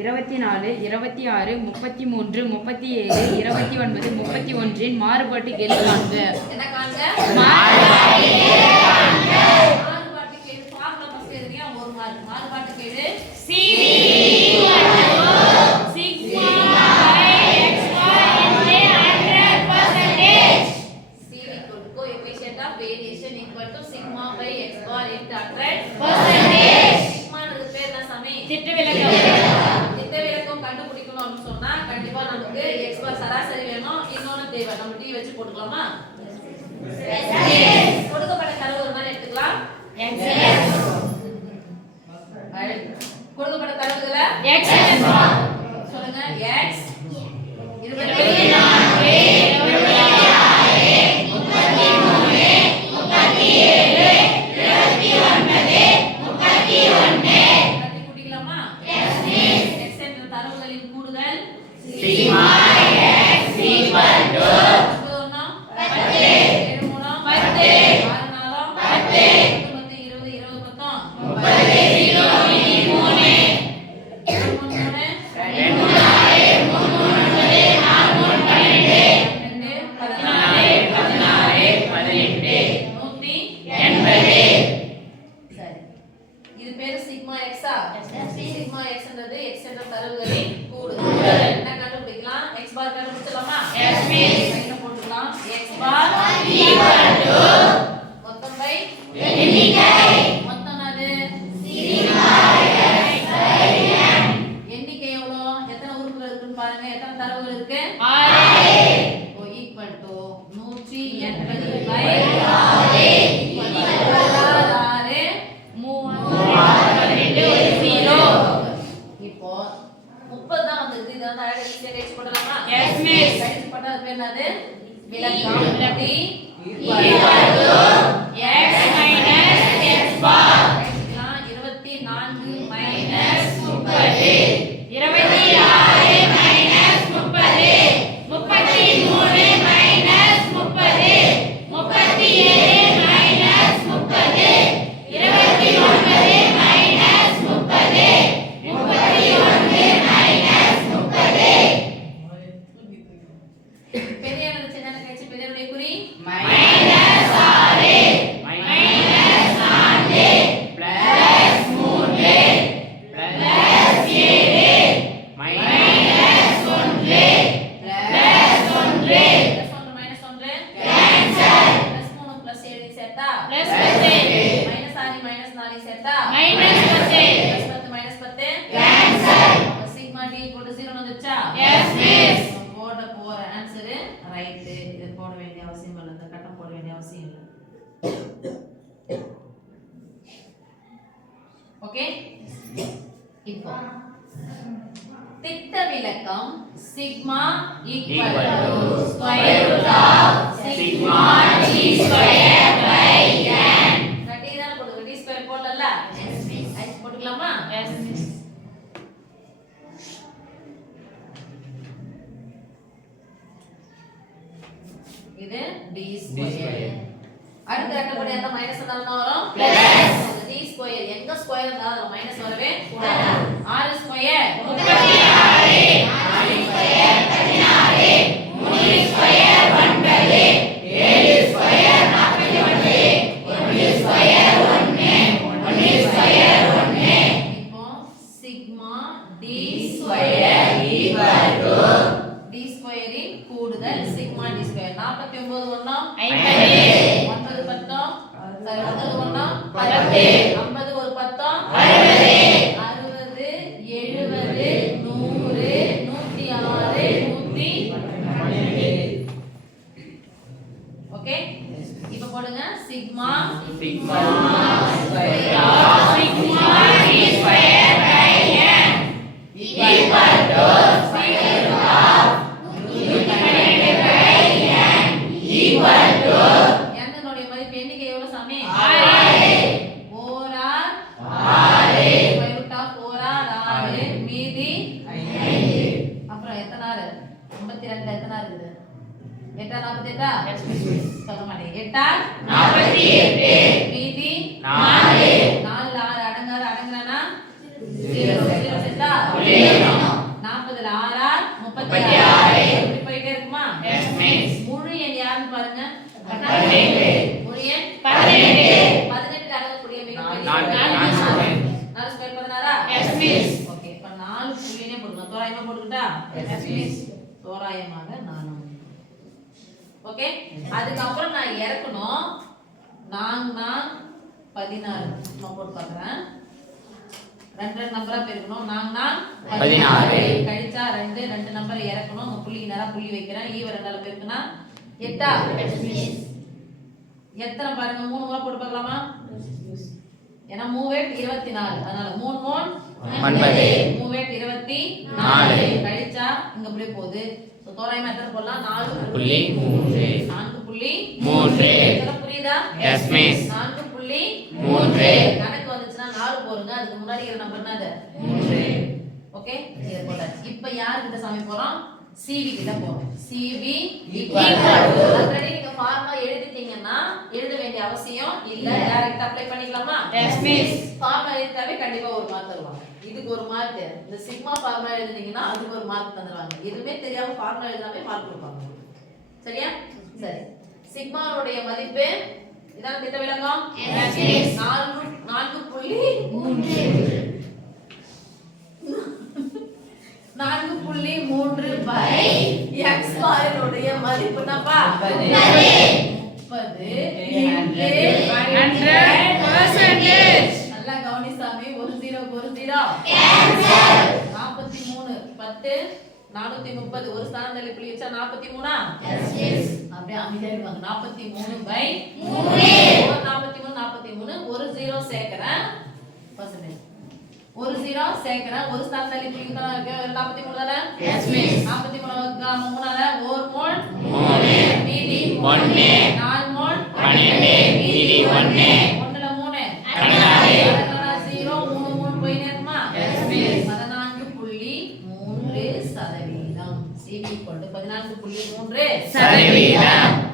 24, 26, 33, 37, 29, 31 இன் மாறுபாட்டுக்கெழு காண்க. என்ன காண்க? மாறுபாட்டுக்கெழு காண்க. மாறுபாட்டுக்கெழு ஃபார்முலா ஃபர்ஸ்ட் எழுதுங்க. ஒரு மாறுபாட்டுக்கெழு CD variation equal to sigma by x bar into 100%. sigma னது பேர் என்ன சாமி? திட்டவிலக்கம் கண்டுபிடிக்கணும் அப்படி சொன்னா கண்டிப்பா நமக்கு x bar சராசரி வேணும். இன்னொரு தேவை நம்ம t வச்சு போட்டுக்கலாமா? கொடுக்கப்பட்ட தரவு ஒரு மாதிரி எடுத்துக்கலாம். கொடுக்கப்பட்ட தரவுகளை x சொல்லுங்க. x 0 0 அடங்காத அடங்கலனா 0 0 செட்டா 36 இப்படி போயிட்டே இருக்குமா? Yes, miss. முழு எண் யாருன்னு பாருங்க. 18. முழு எண் 18 அடங்கக்கூடிய மிகப்பெரிய நாலு. 4 ஸ்கொயர் 16ஆ? Yes, miss. ஓகே இப்ப 4 புள்ளினே போடுங்க. தோராயமா போட்டுக்கிட்டா? Yes, miss. தோராயமாக 4. ஓகே அதுக்கு அப்புறம் நான் இறக்கணும். நான் 16 நான் போட்டு பார்க்கறேன். ரெண்டு நம்பரா பெருக்கணும். நான் 16 கழிச்சா 2 நம்பரை இறக்கணும். உங்க புள்ளி நேரா புள்ளி வைக்கிறேன். ஈவ 2ஆல பெருக்குனா 8ஆ? எத்தனை பாருங்க 3 முறை போட்டு பார்க்கலாமா? ஏன்னா 3 24 அதனால 3 9 3 24 கழிச்சா இங்க அப்படியே போகுது. சோ தோராயமா எத்தனை போடலாம்? 4.3 4.3 இதெல்லாம் புரியுதா? Yes, miss. 4.3 கணக்கு வந்துச்சுன்னா 4 போடுங்க. அதுக்கு முன்னாடி இருக்கிற நம்பர் என்னது? 3. ஓகே இத போட்டாச்சு. இப்போ யார் கிட்ட சாமி போறோம்? CV கிட்ட போறோம். CV ஆல்ரெடி நீங்க ஃபார்முலா எழுதிட்டீங்கன்னா எழுத வேண்டிய அவசியம் இல்ல. டைரக்ட் அப்ளை பண்ணிக்கலாமா? Yes, miss. ஃபார்முலா எழுதிட்டாவே கண்டிப்பா ஒரு மார்க் தருவாங்க. இதுக்கு ஒரு மார்க். இந்த சிக்மா ஃபார்முலா எழுதினீங்கன்னா அதுக்கு ஒரு மார்க் தந்துருவாங்க. எதுவுமே தெரியாம ஃபார்முலா எழுதாமே மார்க் கொடுப்பாங்க. சரியா? சரி. சிக்மாவுடைய மதிப்பு இதான் திட்ட விளக்கம். Yes, miss. 4.3 பை x பாரினுடைய மதிப்பு என்னப்பா? 30 நல்லா கவனி சாமி. ஒரு 0 கேன்சல் 43 10 430 ஒரு ஸ்தானம் தள்ளி புள்ளி வச்சா 43ஆ? எஸ் எஸ் அப்படியே அமைதியா இருவாங்க. 43 பை 3 43 ஒரு 0 சேர்க்கறேன் பர்சன்டேஜ். ஒரு 0 சேர்க்கறேன். ஒரு ஸ்தானம் தள்ளி புள்ளி தான் இருக்கு. 43 தானே? Yes miss. 43 3ஆல ஒரு மோல் 3 மீதி 1 4 மோல் 12 மீதி 1 1ல 3 16 0 3 3 போய் நேரமா? Yes miss. 14.3% CV = 14.3%